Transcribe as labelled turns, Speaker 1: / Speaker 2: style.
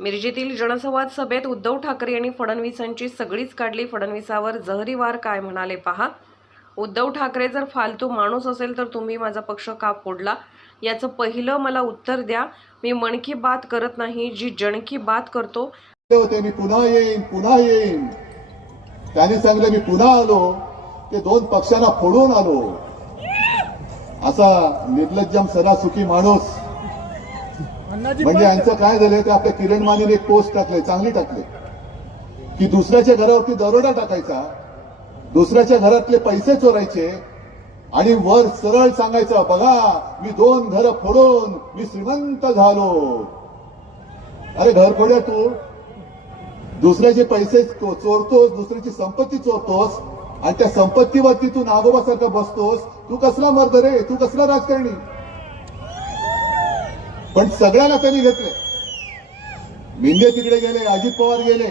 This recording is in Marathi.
Speaker 1: मिरजेतील जनसंवाद सभेत उद्धव ठाकरे यांनी फडणवीसांची सगळीच काढली. फडणवीसावर जहरी वार काय म्हणाले पहा. उद्धव ठाकरे जर फालतू माणूस असेल तर तुम्ही माझा पक्ष का फोडला? याचं पहिलं मला उत्तर द्या. मी मनकी बात करत नाही. जी जणकी बात करतो.
Speaker 2: मी पुन्हा येईन पुन्हा येईन. त्याने सांगितलं मी पुन्हा आलो. ते दोन पक्षांना फोडून आलो. असा निर्लज्जम सरासुखी माणूस म्हणजे यांचं काय झालंय ते आपल्या किरण मानेने एक पोस्ट टाकले चांगली टाकले की दुसऱ्याच्या घरावरती दरोडा टाकायचा दुसऱ्याच्या घरातले पैसे चोरायचे आणि वर सरळ सांगायचं बघा मी दोन घर फोडून मी श्रीमंत झालो. अरे घर फोड्या तू. दुसऱ्याचे पैसे चोरतोस दुसऱ्याची संपत्ती चोरतोस आणि त्या संपत्तीवरती तू नागोबासारखा बसतोस. तू कसला मर्द रे? तू कसला राजकारणी? पण सगळ्यांना त्यांनी घेतले. मिंदे तिकडे गेले अजित पवार गेले.